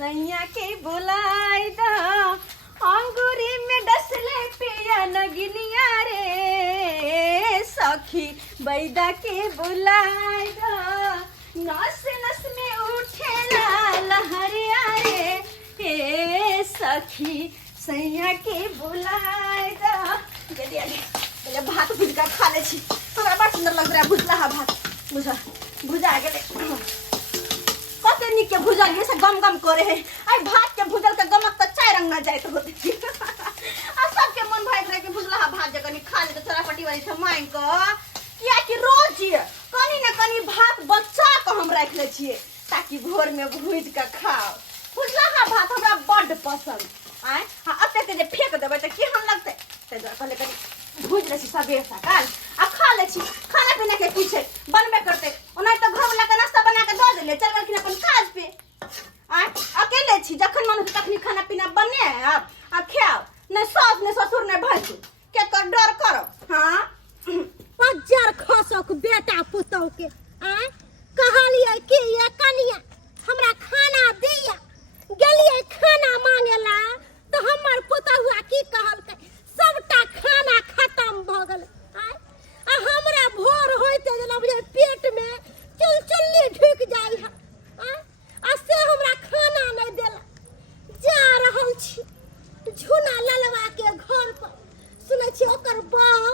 सैया के बुलाए दा अंगूरी में डसले पिया नगिनिया रे सखी बैदा के बुलाए दा नस नस में उठेला लहरिया रे हे सखी सैया के बुलाए दा जल्दी पहले भात भूज कर खा ले छी हमरा बड़ सुंदर लग रहा भुजला हा भात भुजा गेले कते निक के भुजल ये से गम गम करे है आई भात के भुजल के गमक त चाय रंग ना जाए तो होती आ सब के मन भाई रहे के भुजला हा भात जगह नि खा ले तो चोरापट्टी वाली ठमाई को या कि रोज कनी न कनी भात बच्चा को हम रख ले छिए ताकि भोर में भुज के खाओ भुजला हा भात हमरा बड़ पसंद आय हां अते के जे फेंक देबै त की हम लगते ते पहले कनी भुज ले छी सबेर सकाल आ खा ले छी खाना पीना के पीछे बनबे करते ओना तो घर वाला के नाश्ता बना के दे देले चल गेलखिन अपन काज पे आ अकेले छी जखन मन तखनी खाना पीना बने आ खाओ न सास न ससुर न भैंसु के कर डर करो हां हजार खसक बेटा पुतौ के आ कहलिए कि ये कनिया हमरा खाना दिया गेलिए खाना मांगेला तो हमर पुतहुआ की कहलकै सबटा खाना खत्म भ गेल आ हमरा भोर होइते जेना बुझे पेट में चुलचुल्ली ढुक जाई है आ से हमरा खाना नहीं देला जा रहल छी झुना ललवा के घर पर सुनै छी ओकर बाऊ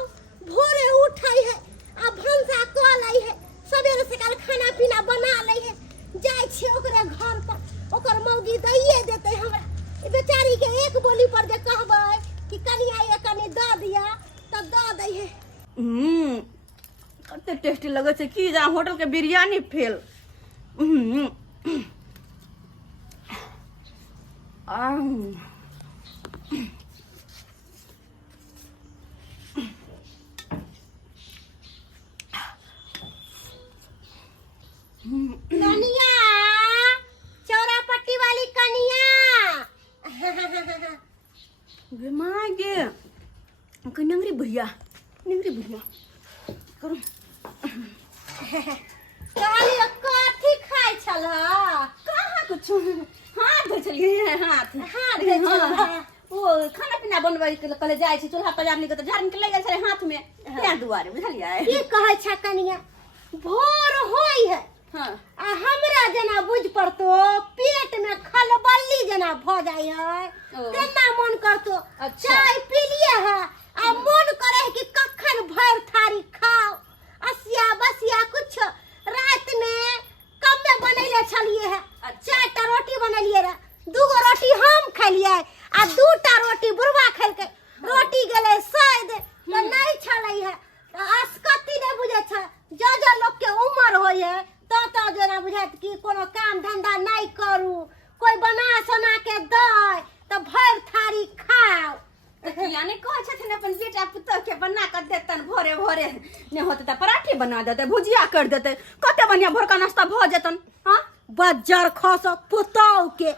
भोरे उठै है आ भंसा क लै है सवेरे सकाल खाना पीना बना लै है जाय छी ओकरे घर पर ओकर मौगी दैये देतै हमरा ई बेचारी के एक बोली पर जे कहबै कि कनिया ये कनी द दिया त द दै है कते टेस्टी लगे छै की जा होटल के बिरयानी फेल कनिया चौरापट्टी वाली कनिया गे माय गे नंगरी बुढ़िया करू कहलिए कथी खाइ छल कहाँ कुछ हाथ धो चलिए हाथ धोइ छलह। ओ खाना पीना बनबै के कले जाय छी चूल्हा पजारनी के तो झाड़ के ले गेल छले हाथ में त्या दुआरे बुझलियै की कहै छ कनिया भोर होई है हां आ हमरा जना बुझ पड़तो पेट में खलबल्ली जना भ जाय है तेना मन करतो अच्छा। चाय पी लिए है आ मन करे है कि कखन भर थारी खाओ असिया बसिया कुछ रात में कम में बनैले छलिए है अच्छा। 4टा रोटी बनलिए रे 2 गो रोटी हम खलिए आ 2टा रोटी बुढ़वा खलकै रोटी गेलै सैद त नहीं छलै है अस्कती नहीं बुझे छ जो लोग के उम्र होय है तो जना बुझात कि कोनो काम धंधा नहीं करू कोई बना सोना के दय तो भर थारी खाओ यानी कह छथिन अपन बेटा पुतह के बना कर देतन भोरे भोरे ने होते त पराठे बना देते भुजिया कर देते कते बढ़िया भोर का नाश्ता भ जेतन हां बज्जर खस पुतौ के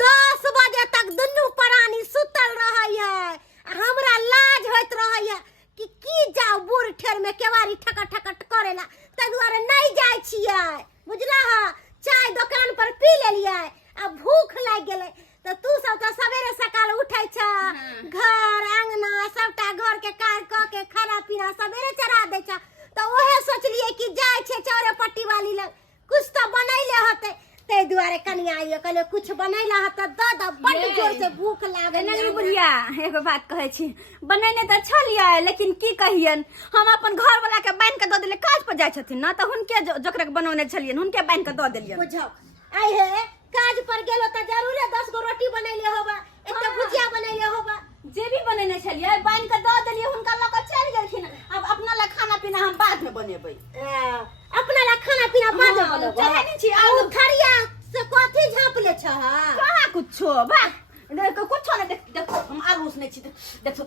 10 बजे तक दुनू प्राणी सुतल रहै है हमरा लाज होइत रहै है कि जाओ बूढ़ ठेर में केवारी ठकट ठकट करेला त दुआरे नहीं जाय छियै बुझला ह चाय दुकान पर पी लेलियै आ भूख लाग गेलै त तू सब त सवेरे सकाल उठै छ घर आंगना सबटा घर के कार क के खाना पीना सवेरे चढ़ा दै छ त ओहे सोचलिए कि जाय छै चौरापट्टी वाली लग कुछ तो बनैले हते ते दुआरे कनिया आइयो कहले कुछ बनैला ह त द बड़ जोर से भूख लागल नगरी बुढ़िया एगो बात कहै छी बनेने त छलियै लेकिन की कहियन हम अपन घर वाला के बांध के द देले काज पर जाय छथिन ना त हुनके जकरा के बनौने छलियन हुनके बांध के द देलियन बुझाओ आई है काज पर गेलो त जरूर 10 गो रोटी बनैले होबा एकटा भुजिया बनैले होबा जे भी बनेने छलियै बांध के द देलियै हुनका लक चल गेलखिन अब अपना ला खाना पीना हम बाद में बनेबै अपना ला खाना पीना बाद में बनबो चाहे नहीं छी आ थरिया से कथी झाँप ले छ कहाँ कुछो बा कुछो नहीं देखो हम आरूस नहीं छी देखो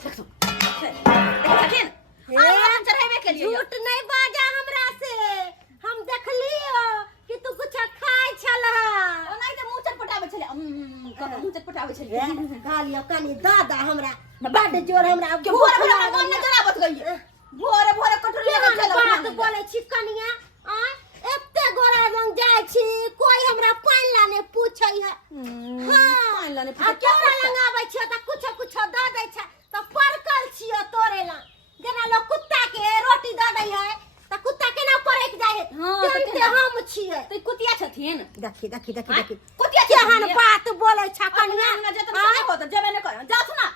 देखिन हम चढ़ाइबे के लिए झूठ नहीं बाजा हमरा से हम देखलियो कि तू कुछ खाइ छलह ओना के मुंह चटपटावे छले मुंह चटपटावे छले गालियो कनी दादा हमरा बड़ जोर हमरा भोरे भोरे मन न जराबत गई भोरे भोरे कटोरी लगा बात बोले छी कनिया आ एते गोरा रंग जाय जाय छी कोई हमरा पानी लाने पूछै है पानी लाने आ के पलंग आबै छै त कुछ द दै छै त परकल छियो तोरे ला जेना लोग कुत्ता के रोटी द दै है त कुत्ता केना परक जाय है ते हम छियै त कुतिया छथिन देखी कुतिया केहन बात बोलै छ कनिया ना जत हो त जेबे न कर जाथु ना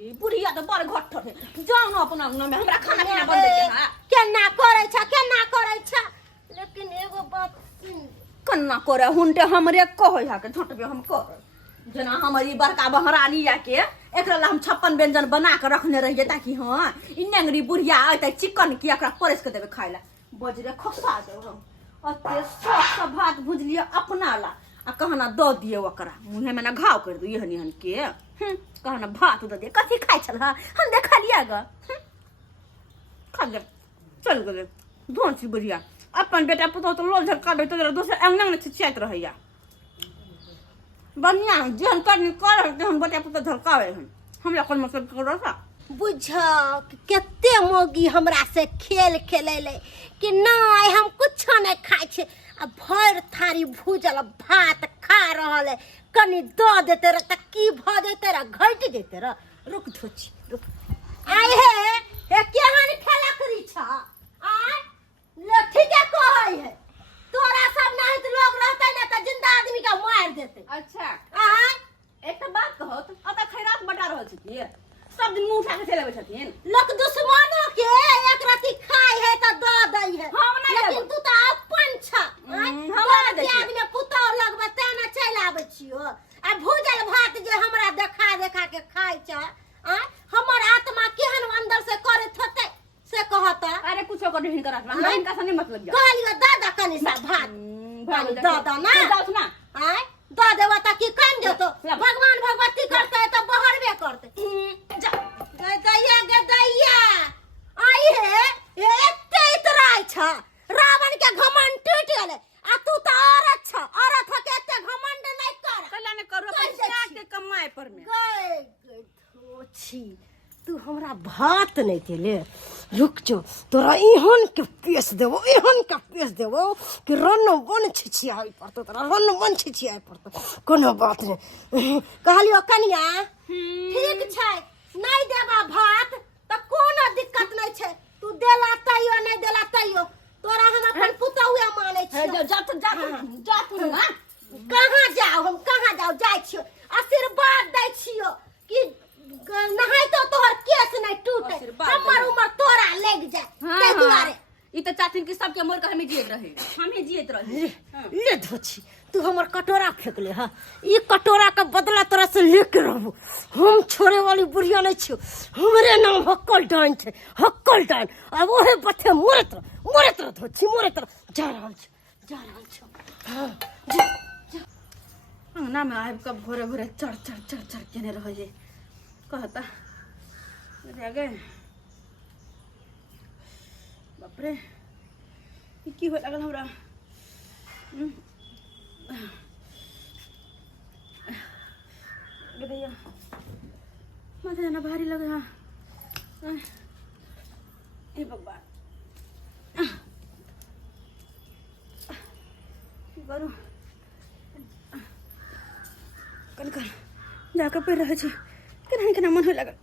ई बुढ़िया त बड़ घट्ट है जाऊ न अपन अंगना में हमरा खाना पीना बन दे हां केना करै छ लेकिन एगो बात कन्ना करे हुनटे हमरे कहै हा के झटबे हम कर जना हमारी बड़का बहरानी या के एकरा ला हम 56 व्यंजन बना के रखने रहिए ताकि हां इ नेंगरी बुढ़िया आइते चिकन की एकरा परस के देबे खाइला बजरे खसा दे हम अते सब भात भुजलिए अपना ला आ कहना द दिए ओकरा मुंहे में ना घाव कर दू यहन के कहना भात द दे कथी खाइ छल हम देखा लिया ग खा ले चल गेले धोंसी बुढ़िया अपन बेटा पुतो तो लोल झटकाबे तो दोसर अंगना में छिचियात रहैया बढ़िया जेहन करनी कर हम बेटा पुतो झलकावे हमरा कोन मतलब करो सा बुझ केते मोगी हमरा से खेल खेलेले कि नहीं हम कुछ नहीं खाइ छे आ भर थारी भूजल भात खा रहल है कनी द देते र त की भ जेते र घट जेते र रुक धोची रुक आए हे केहन खेला करी छ आ लठी के कहै है तोरा सब नहीं तो लोग रहते ना त जिंदा आदमी का मार देते अच्छा आ एक बात कहो तो अता खैरात बटा रहल छी सब दिन मुंह उठा के चले बैठथिन लोग दुश्मनों के एक रति खाए है त द दई है हम नहीं लेकिन तू त अपन छ हमरा के आदमी पुतौ लगबे त ना चल आबै छियो आ भूजल भात जे हमरा देखा के खाइ छ आ हमर आत्मा केहन अंदर से करत होते से कहता अरे कुछो को नहीं करत हमरा इनका से नहीं मतलब जा कहलियो दादा कनी सा भात दादा ना जाओ ना आय द देवा त की कम देतो भगवान भगवती करते है त बहरबे करते जा गदैया आई है एते इतराय छ रावण के घमंड टूट गेले आ तू त औरत छ औरत हो के एते घमंड नहीं कर कला ने करो पैसा के कमाए पर में गए धोछी तू हमरा भात नहीं देले रुक जो तोरा इहन के पेश देबो कि रन वन छिछियाई पड़तो तोरा रन वन छिछियाई पड़तो कोनो बात नहीं कहलियो कनिया ठीक छै नहीं देबा भात त कोनो दिक्कत नहीं छै तू देला तइयो नहीं देला तइयो तोरा हम अपन पुतौए मानै छी जा तू ना कहां जाओ हम कहां जाओ जाय छियो आशीर्वाद दै छियो कि नहीं तो तोहर केस नहीं टूटे हमर उमर तोरा लग जाए ते दुआरे ई त चाहथिन कि सबके मोर के हमें जियत रहे ले धोछी तू हमर कटोरा फेंक ले हां ई कटोरा के बदला तोरा से लेके रहबो हम छोड़े वाली बुढ़िया नहीं छियो हमरे नाम हक्कल डाइन थे हक्कल डाइन अब ओहे बथे मोरत धोछी मोरत जा रहल छ हां अंगना में आब के भोरे चढ़ केने रह जे कहता रह गए बाप रे की हो लागल हमरा गदैया माथा जाना भारी लगे हाँ ए भगवान की करूं कल जाकर पैर रहे छे केना मन हो लागल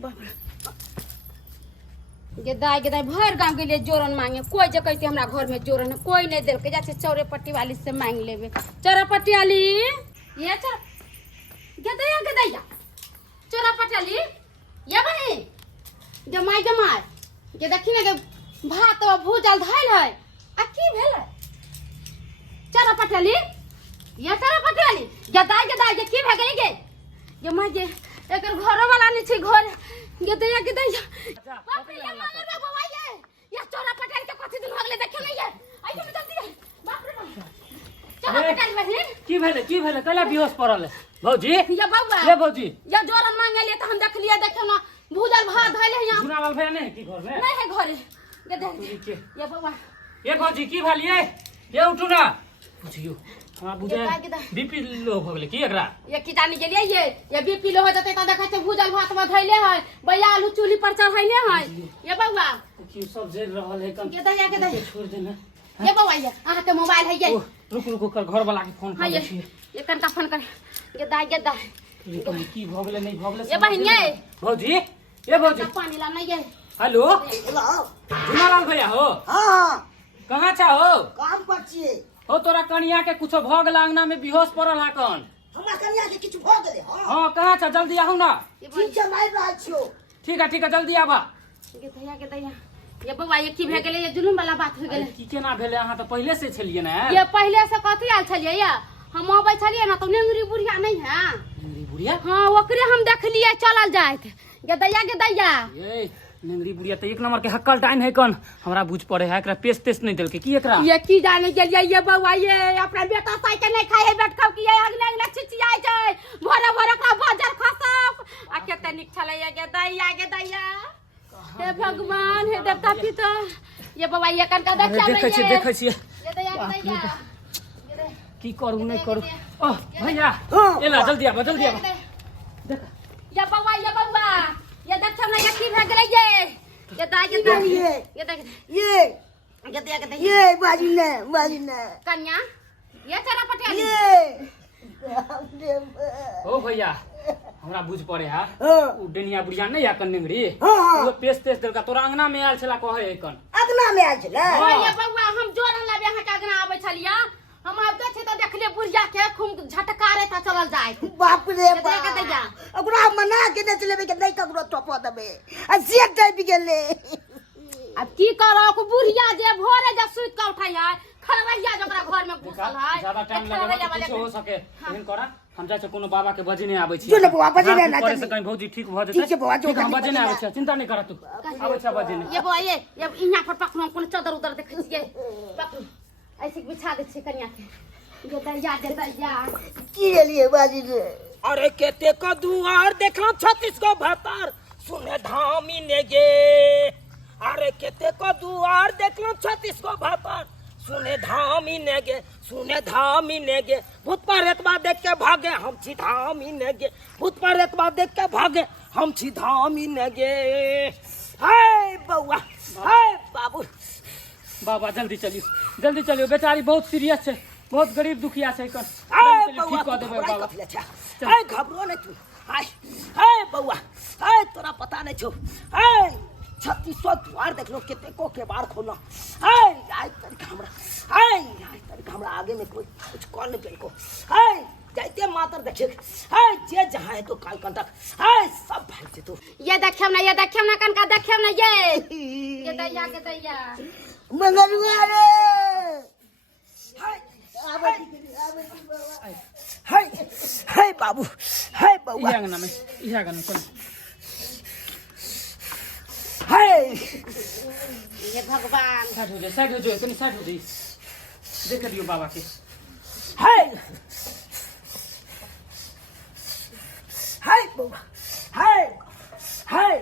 बाप रे गेदाई भर गांव के लिए जोरन मांगे कोई जे कहते हमरा घर में जोरन है कोई नहीं देल के जाते चौरे पट्टी वाली से मांग लेबे चौरा पट्टी वाली ये चल गेदैया चौरा पट्टी वाली ये बनी जमाई के देखी ना भात भूजल धइल है आ की भेल चौरा पट्टी वाली ये चौरा पट्टी वाली गेदाई के की भ गई गे जमाई के एकर घरो वाला नहीं छै घर गेदैया बाप रे मार रे बवाई ये चोरा पटाल के कथि दिन भगले देखे नहीं है आई तो जल्दी बाप रे चोरा पटाल बहिन की भेले कला बिहोश पड़ल भौजी या बाबा ये भौजी या जोरन मांगे लिए त हम देख लिए देखे ना भूजल भात धइले है सुना वाल भे नहीं की घर में नहीं है घरे गेदै या बाबा ये भौजी की भालिए ये उठू ना बुझियो हां बुझे बीपी लो हो गेले की एकरा ये की जानी गेलिए ये बीपी लो हो जते त देखै छै भूजल भात में धइले है बैया आलू चूल्ही पर चढ़ैले है ये बाबा की सब जेल रहल है कम गेदैया छोड़ देना ये बउआ ये अहाँ के मोबाइल है ये ओ, रुक रुक कर घर वाला के फोन हाँ कर ये छी ये कनका फोन कर गेदा ये तो की भ गेलै नहीं भ गेलै ये बहिन ये भौजी ये भौजी पानी ला नहीं ये हेलो हेलो झुमालाल भैया हो हाँ कहाँ छा हो काम पर छिए हो तोरा कनिया के कुछो भ गेल अंगना में बेहोश पड़ल हा कन हमरा कन्या के किछु भ गेलै हाँ हाँ कहाँ छा जल्दी आहू ना ठीक छै मारि रहल छियो ठीक है जल्दी आबा गेदा ये बउआ ये की भे गेलै ये जुलुम वाला बात हो गेलै की केना भेलै अहाँ तो पहले से छलिए ना ये पहले से कथी आल छलिए या हम आबै छलिए ना तो नेंगरी बुढ़िया नहीं है नेंगरी बुढ़िया हाँ ओकरे हम देखलिए चलल जात गेदैया ये नेंगरी बुढ़िया तो एक नंबर के हक्कल टाइम है कन हमरा बुझ पड़े है एकरा पेस तेस नहीं देलके की एकरा ये की जाने गेलिए ये बउआ ये अपना बेटा साइकिल नहीं खाए है बैठ के ये अगले छिचियाई छै भोरे का बाजार खसक आ केते निक छले ये गेदैया हे भगवान हे देवता पिता ये बउआ ये कनका देखै छियै गेदैया की करू नहीं करू ओह भैया एला जल्दी आबा देख ये बउआ ये देख ना ये की भे गेलै ये देख ये बाजी ने कन्या ये चरा पटिया ये ओ भैया हमरा बुझ पड़े है हाँ उ डेनिया बुढ़िया नहीं या कन नेंगरी हाँ वो पेस तेस देलका तोरा अंगना में आयल छला कहे है कन अगना में आयल छलै ये बउआ हम जोरन लाबे अहाँ के अगना आबै छलिया हम आबते छै त देखले बुढ़िया के खूब झटकारे त चलल जाय बाप रे गेदैया ओकरा मना के दे चलेबे के नहीं ककरो टपो देबे आ से टाइप गेले अब की करो को बुढ़िया जे भोरे जे सुत के उठै है खरवैया जकरा घर में घुसल है ज्यादा टाइम लगे कुछ हो सके एहन करा हम जाय छै कोनो बाबा के बजे नहीं आबै छी जो ने बाबा बजे नहीं करे से कहीं भौजी ठीक भ जेतै ठीक छै बाबा, जो ठीक, हम कहीं बजे नहीं आबै बजे छी चिंता नहीं कर तू आबै छ बजे नहीं ये बउआ ये इहाँ पर पकड़ो कोनो चादर उधर देखै छियै पकड़ो ऐसे बिछा दे छै कन्या के गेदैया की एलिए बाजी रे अरे केते को दुआर देखलो 36 को भतर सुने धामी ने गे अरे केते को दुआर देखलो 36 को भतर सुने धामी ने गे भूत प्रेतवा देख के भागे हम छी धामी ने गे भूत प्रेतवा देख के भागे हम छी धामी ने गे हाय बउआ हाय बाबू बाबा जल्दी चलियो बेचारी बहुत सीरियस है बहुत गरीब दुखिया छै कन हाय जल्दी चलियो, ठीक कर देबै बाबा हाय घबरो नहीं तू हाय हाय बउआ हाय तोरा पता नहीं छो हाय 3600 द्वार देख लो कितने को के बार खोला हाय आज तक हमरा आगे में कोई कुछ कॉल नहीं पेल को हाय जाइते मातर देखे हाय जे जहां है तो काल कंटक हाय सब भाग जे तू ये देखियो ना कनका देखियो ना ये गेदैया मंगरुआ रे हाय हाय हाय बाबू हाय बउआ इहा गना चल हाय ये भगवान साइड हो जाए कनी साइड हो जाए देख दियो बाबा के हाय हाय बउआ हाय हाय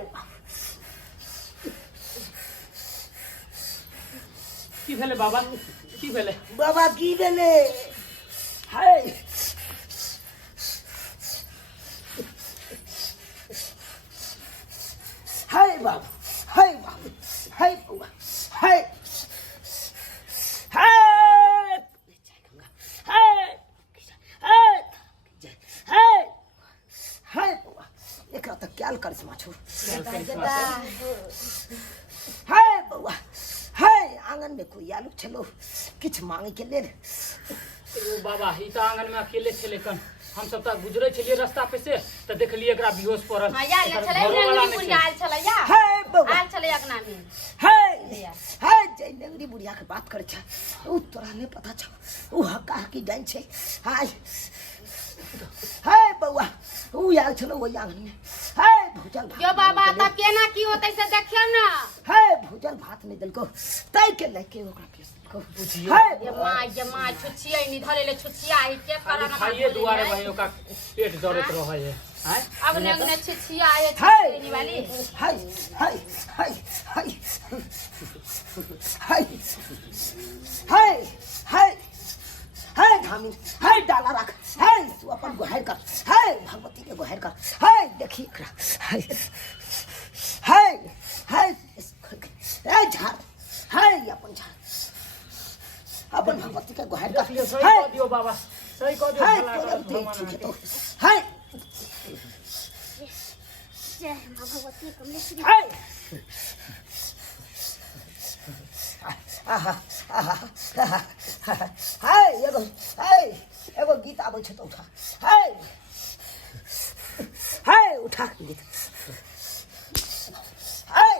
की भेले बाबा की भेले बाबा की भेले हाय हाय बाबू हाय बउआ हाय हाय हाय हाय हाय बउआ एकरा त क्याल करिश्मा छौ हाय बउआ हाय आंगन में कोई आलू छलो किछ मांगे के लेल ओ बाबा ई त आंगन में अकेले छले कन हम सब त गुजरे छलिए रास्ता पे से त देखलिए एकरा बेहोश पड़ल हां यार ये छले नेंगरी बुढ़िया आल छले या हाय बउआ आल छले अगना में हाय हाय जय नेंगरी बुढ़िया के बात करे छ उ तोरा ने पता छ उ हका की जान छै हाय हाय बउआ उ आल छलो वो आंगन में हाय भूजल भात यो बाबा त केना की होतै से देखियो ना हाय भूजल भात नहीं देलको तै के लेके ओकरा केस को बुझियो हाय ये माँ छुछिया नहीं धरे ले छुछिया है के करा ना खाइए दुआरे भाइयों का पेट दर्द रहे है हैं अब ने छुछिया है हाय छुछिनी वाली हाय हाय हाय हाय हाय हाय हाय हाय धामी हाय डाला रख हाय तू अपन गोहर कर हाय भगवती के गोहर कर हाय देखी एकरा हाय हाय हाय हाय झाड़ हाय अपन झाड़ बाबा सही कह दियो हाय भला तोरा करत ते भगवान ठीक है के। तो हाय जय मां भगवती कमलेश्वरी। हाय आहा आहा हाय एगो गीत आबै छै त उठा हाय उठा गीत हाय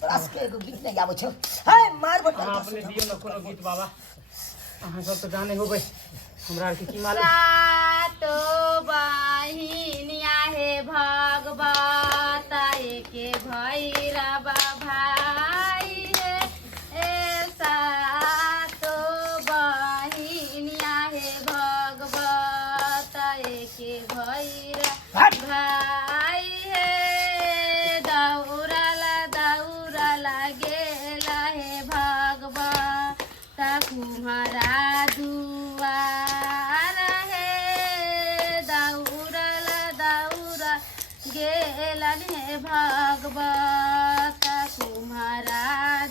तोरा के एगो गीत नहीं आबै छै हाय मार बट अहाँ अपने दियो न कोनो गीत बाबा अहाँ सब तो जाने होबै हमरा आर के की मालूम। सातो बहिनिया हे भगवत एके भैरव भाई हे ए सातो बहिनिया हे भगवत एके भैरव भाई हे दौड़ला गेला हे भगवत कुम्हारा दुआर हे दौड़ल गेलन हे भगवत कुम्हारा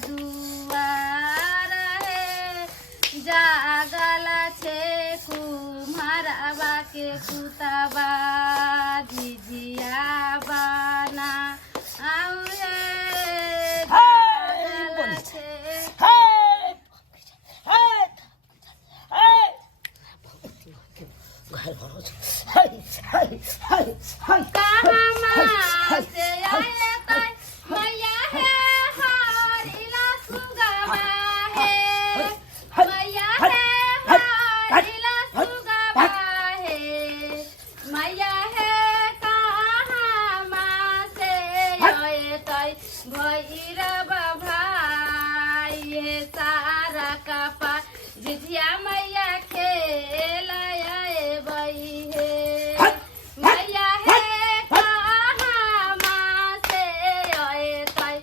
दुआर हे जागल छे कुम्हारवा के कुतबा झिझिया बना आउ हे जागल छे कहाँ से आए तै मैया हे हरिला सुगवा हे मैया हे हरिला सुगवा हे मैया हे कहाँ से आए तै भैरव भाई हे सारा कपा जितिया मैया खेल आए बई हे मैया हे कहाँ से आए तै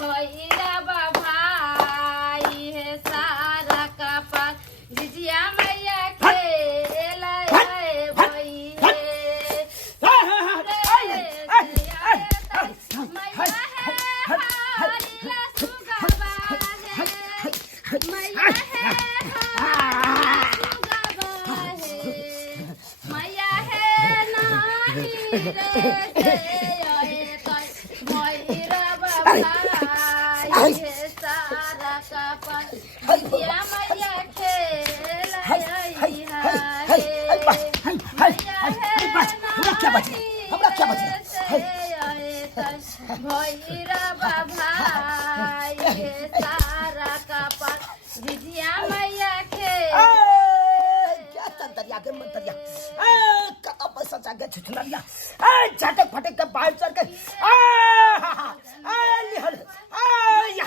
भैरव भाई हे सारा कपा जितिया मैया खेल आए बई हे भैरव भाई हे सारा कपा जिजिया मैया के क्या तंतरिया के मंतरिया कता पैसा जाके छुछनरिया झटक फटक के बाहर चढ़ के निहल या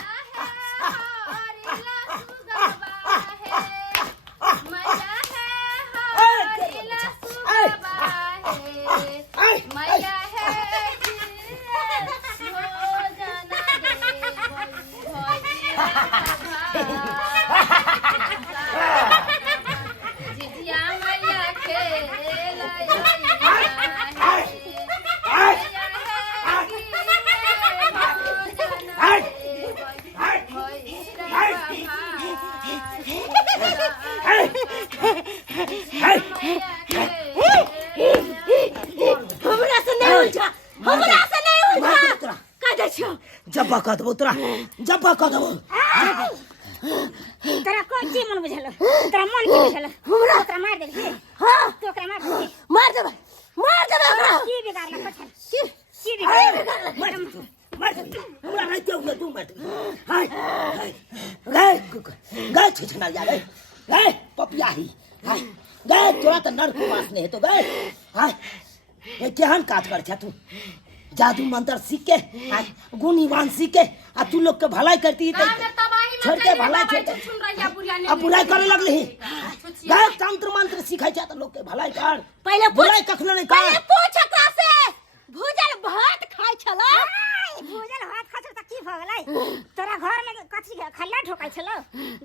जब्बा कह दबो तोरा जब्बा कह दबो तोरा कोन चीज मन बुझल तोरा मन की बुझल हमरा तोरा मार दे हां तो ओकरा मार दे ओकरा की बिगाड़ला पछन की बिगाड़ला मार हमरा नहीं देउ तू मार हाय हाय गए छछना जा गए पपिया ही हाय गए तोरा त नरक वास नहीं तो गए हाय ये केहन काज कर छ तू जादू मंत्र सीख के गुणीवान सीख के आ तू लोग के भलाई करती है छोड़ के भलाई छोड़ के अब बुराई करे लगली गए तंत्र मंत्र सिखाई छ त लोग के भलाई कर पहले बुराई कखनो नहीं कर पहले पूछ एकरा से भूजल भात खाय छलो भूजल भात खाय त की भ गेलै तोरा घर में कथि खल्ला ठोकाय छलो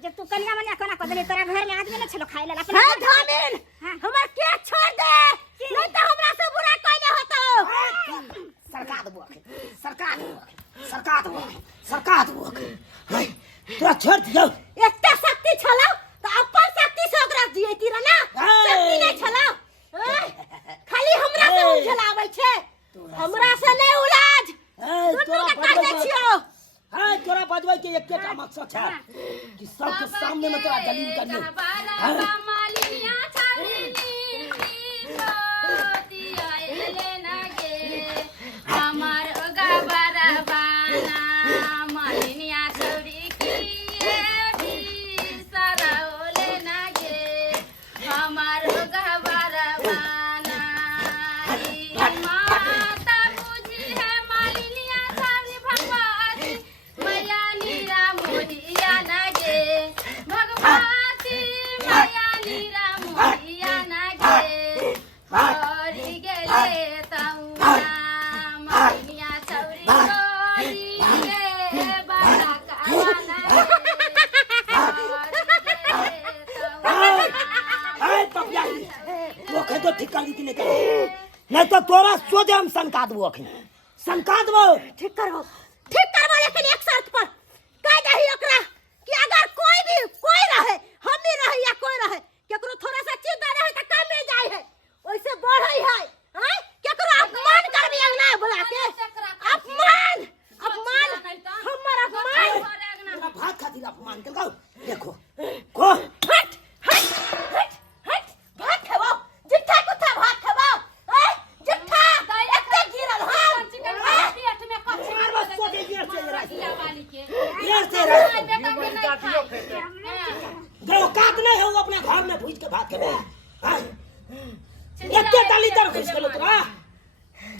जब तू कन्या मन्या कोना क देली तोरा घर में आदमी न छलो खाय ले अपना धामिन हमर के छोड़ दे नहीं त हमरा से बुरा कइले होतो सरकार हाय तोरा छोड़ दियो एते शक्ति छलो त अपन शक्ति से ओकरा दियती मकसद है कि सबके सामने में तेरा जलील करियो। तो ठीक कर दी नहीं तो तोरा सोचे हम संका दबो अखन संका दबो। ठीक करबो लेकिन एक शर्त पर कह दही ओकरा कि अगर कोई रहे हम ही रहे या कोई रहे केकरो थोड़ा सा चिंता रहे त काम में जाय है ओइसे बढ़ई है हैं केकरो अपमान करबी अंगना बुला के अपमान हमर अपमान भात खातिर अपमान कर गाओ देखो को हट भात खाबो जिठा कुथा भात खाबो ए जिठा एते गिरल देखो काट नहीं हो अपने घर में भूज के भात खेबे एते डाली तर घुस गेलो तोरा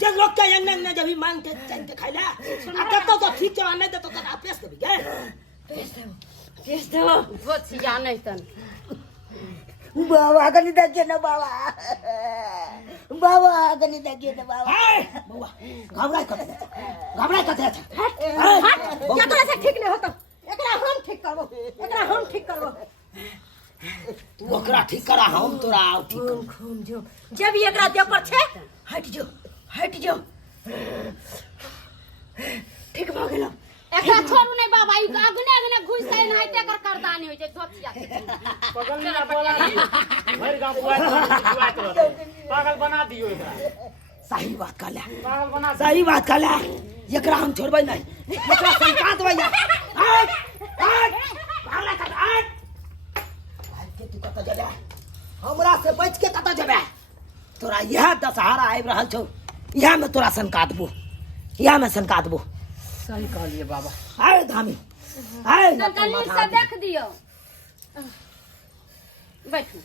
जे लोग के अंगन ने जब मांग के चल के खाइला आ तो ठीक चला नहीं तो तोरा पेश देबी के पेश देबो भोथिया नहीं तन बाबा कनी देखिए ना बाबा कनी देखिए ना बाबा घबराई कते केकरा से ठीक नहीं होता एकरा हम ठीक करबो तू ओकरा ठीक करा हम तोरा आउ ठीक कर खून जो जब एकरा देह पर छे हट जो ठीक भ गेलो एकरा छोड़ू नहीं बाबा ई अगने घुस जाए नहीं तेकर करदानी होय छै धोतिया बगल में बोला भर गांव बुआ पागल बना दियो एकरा। सही बात कहला पागल बना सही बात कहला एकरा हम छोड़बै नहीं एकरा संका देबै हट भागला कर हट के तू कत जेबे हमरा से बच के कत जेबे तोरा यह दशहरा आबि रहल छौ यह में तोरा संका देबो सही कहलिए बाबा। आए धामी आए तो कनी से देख दियो बैठू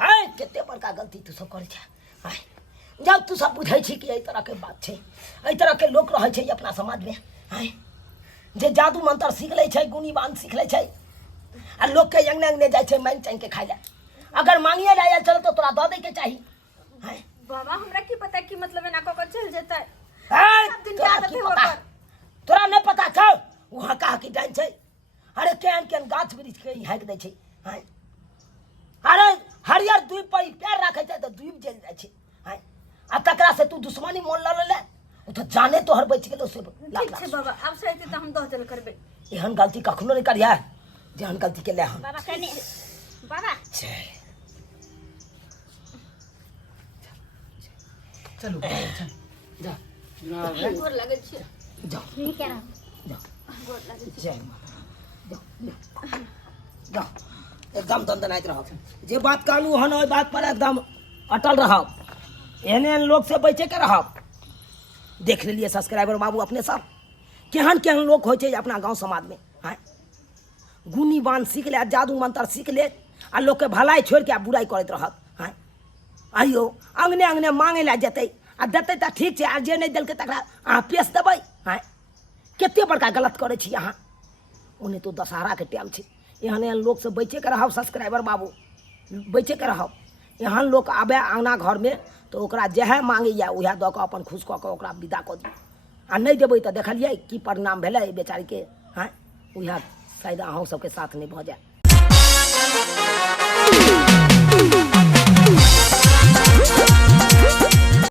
आए केते बड़का गलती तू सब करे छै आए जब तू सब बुझै छी कि एहि तरह के बात छै एहि तरह के लोग रहै छै अपना समाज में आए जे जादू मंत्र सीख लै छै गुनी बान सीख लै छै आ लोग के अंगने जाइ छै मांग चांग के खाइ ले अगर मांगिए जाए चलो तो तोरा दे के चाहिए हैं बाबा हमरा की पता कि मतलब एना क चल जेतै तोरा नहीं पता छौ वहां कहा कि डाइन छै अरे केहन गाछ वृक्ष के हाइक दै छै हैं अरे हरियर द्वीप पर पैर राखे छै तो द्वीप जल जाइ छै हैं आ तकरा से तू दुश्मनी मोल ल ले ओ तो जाने तो हर बच गेलो से ठीक छै बाबा अब से हेतै त हम 10 जन करबै एहन गलती कखनो नहीं करिया जेहन गलती के ले हम बाबा कनी बाबा चलो जा गोर लागै छै जाओ ठीक है गोर लागै छै जय जाओ एकदम दंदनाइत रहो जे बात कहलू हन ओई बात पर एकदम अटल रहो एहने लोग से बचे के रहो देख लेलिए सब्सक्राइबर बाबू अपने सब केहन लोग होइ छै अपना गांव समाज में हैं गुनी बान सीख ले जादू मंत्र सीख ले आ लोग के भलाई छोड़ के बुराई करत रहत हैं आइयो अंगने मांगे ला जेतै आ देतै त ठीक छै आ जे नहीं देलकै तकरा अहाँ पेश देबै हैं केते बड़का गलत करे छी अहाँ ओने तो दशहरा के टाइम छै एहन लोग से बचे के रहब सब्सक्राइबर बाबू बचे के रहब एहन लोग आबे अंगना घर में तो ओकरा जेहे मांगैया उहे दऽ कऽ अपन खुश कऽ कऽ ओकरा विदा कऽ दियौ आ नहीं देबै तऽ देखलियै की परिणाम भेलै बेचारी के हैं उहे शायद अहूँ सबके साथ नहीं भऽ जाए।